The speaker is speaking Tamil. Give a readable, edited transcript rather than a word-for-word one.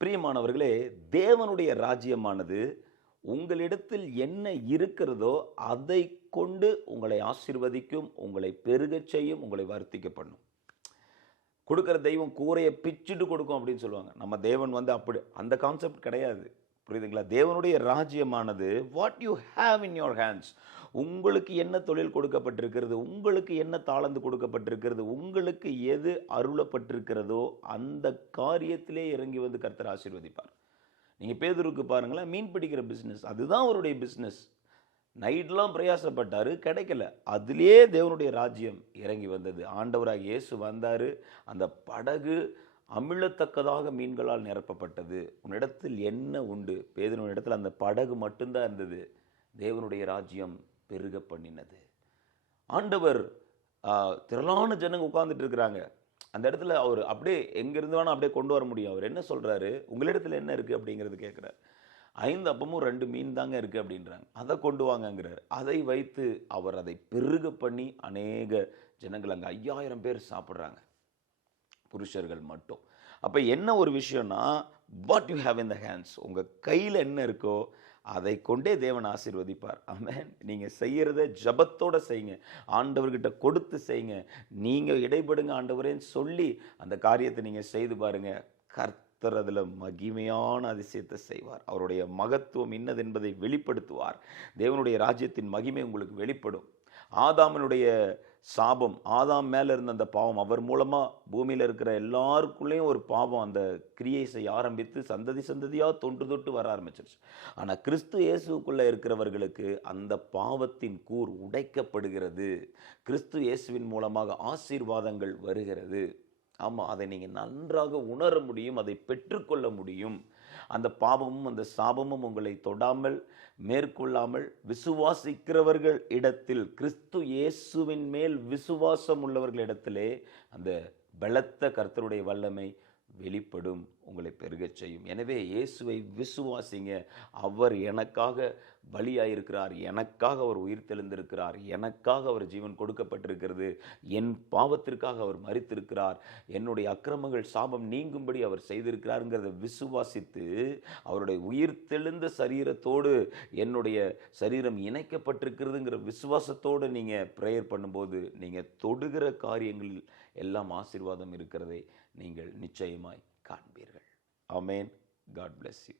பிரியமானவர்களே, தேவனுடைய ராஜ்யமானது உங்களிடத்தில் என்ன இருக்கிறதோ அதை கொண்டு உங்களை ஆசீர்வதிக்கும், உங்களை பெருகச் செய்யும், உங்களை வர்த்திக்க பண்ணும். கொடுக்கிற தெய்வம் கூரையை பிச்சுட்டு கொடுக்கும் அப்படின்னு சொல்லுவாங்க. நம்ம தேவன் அப்படி அந்த கான்செப்ட் கிடையாது. புரியுதுங்களா? தேவனுடைய ராஜ்யமானது what you have in your hands. உங்களுக்கு என்ன தொழில் கொடுக்கப்பட்டிருக்கிறது, உங்களுக்கு என்ன தாளந்து கொடுக்கப்பட்டிருக்கிறது, உங்களுக்கு எது அருளப்பட்டிருக்கிறதோ அந்த காரியத்திலே இறங்கி வந்து கர்த்தர் ஆசீர்வதிப்பார். நீங்கள் பேதுருக்கு பாருங்களேன், மீன் பிடிக்கிற பிஸ்னஸ், அதுதான் அவருடைய பிஸ்னஸ். நைட்லாம் பிரயாசப்பட்டார், கிடைக்கல. அதிலே தேவனுடைய ராஜ்யம் இறங்கி வந்தது. ஆண்டவராக இயேசு வந்தார், அந்த படகு அமிழத்தக்கதாக மீன்களால் நிரப்பப்பட்டது. உன்னிடத்தில் என்ன உண்டு? பேதுருவின் இடத்துல அந்த படகு மட்டும்தான் இருந்தது. தேவனுடைய ராஜ்யம் பெருக பண்ணினது. ஆண்டவர் திரளான ஜனங்க உட்கார்ந்துட்டு இருக்கிறாங்க. அந்த இடத்துல அவர் அப்படியே எங்கிருந்து வேணா அப்படியே கொண்டு வர முடியும். அவர் என்ன சொல்றாரு? உங்களிடத்துல என்ன இருக்கு அப்படிங்கிறது கேட்கிறார். 5 அப்பமும் 2 மீன் தாங்க இருக்கு அப்படின்றாங்க. அதை கொண்டு வாங்கங்கிறார். அதை வைத்து அவர் அதை பெருக பண்ணி அநேக ஜனங்கள், அங்கே 5000 பேர் சாப்பிட்றாங்க, புருஷர்கள் மட்டும். அப்போ என்ன ஒரு விஷயம்னா, what you have in the hands, உங்கள் கையில் என்ன இருக்கோ அதை கொண்டே தேவன் ஆசீர்வதிப்பார். ஆமென். நீங்கள் செய்கிறத ஜபத்தோடு செய்யுங்க, ஆண்டவர்கிட்ட கொடுத்து செய்யுங்க. நீங்கள் இடைப்படுங்க ஆண்டவரேன்னு சொல்லி அந்த காரியத்தை நீங்கள் செய்து பாருங்கள். கர்த்தர் அதில் மகிமையான அதிசயத்தை செய்வார். அவருடைய மகத்துவம் இன்னது என்பதை வெளிப்படுத்துவார். தேவனுடைய ராஜ்யத்தின் மகிமை உங்களுக்கு வெளிப்படும். ஆதாமனுடைய சாபம், ஆதாம் மேலே இருந்த அந்த பாவம், அவர் மூலமாக பூமியில் இருக்கிற எல்லாருக்குள்ளேயும் ஒரு பாவம் அந்த கிரியை செய்ய ஆரம்பித்து சந்ததி சந்ததியாக தொன்று தொட்டு வர ஆரம்பிச்சிருச்சு. ஆனால் கிறிஸ்து இயேசுக்குள்ளே இருக்கிறவர்களுக்கு அந்த பாவத்தின் கூர் உடைக்கப்படுகிறது. கிறிஸ்து இயேசுவின் மூலமாக ஆசீர்வாதங்கள் வருகிறது. ஆமாம், அதை நீங்கள் நன்றாக உணர முடியும், அதை பெற்றுக்கொள்ள முடியும். அந்த பாவமும் அந்த சாபமும் உங்களை தொடாமல் மேற்கொள்ளாமல் விசுவாசிக்கிறவர்கள் இடத்தில், கிறிஸ்து இயேசுவின் மேல் விசுவாசம் உள்ளவர்களிடத்திலே அந்த பலத்த கர்த்தருடைய வல்லமை வெளிப்படும், உங்களை பெருகச் செய்யும். எனவே இயேசுவை விசுவாசிங்க. அவர் எனக்காக பலியாயிருக்கிறார், எனக்காக அவர் உயிர் தெழுந்திருக்கிறார், எனக்காக அவர் ஜீவன் கொடுக்கப்பட்டிருக்கிறது, என் பாவத்திற்காக அவர் மரித்திருக்கிறார், என்னுடைய அக்கிரமங்கள் சாபம் நீங்கும்படி அவர் செய்திருக்கிறாருங்கிறத விசுவாசித்து அவருடைய உயிர் தெழுந்த சரீரத்தோடு என்னுடைய சரீரம் இணைக்கப்பட்டிருக்கிறதுங்கிற விசுவாசத்தோடு நீங்கள் ப்ரேயர் பண்ணும்போது நீங்கள் தொடுகிற காரியங்களில் எல்லாம் ஆசீர்வாதம் இருக்கிறதை நீங்கள் நிச்சயமாய் காண்பீர்கள். ஆமென். God bless you.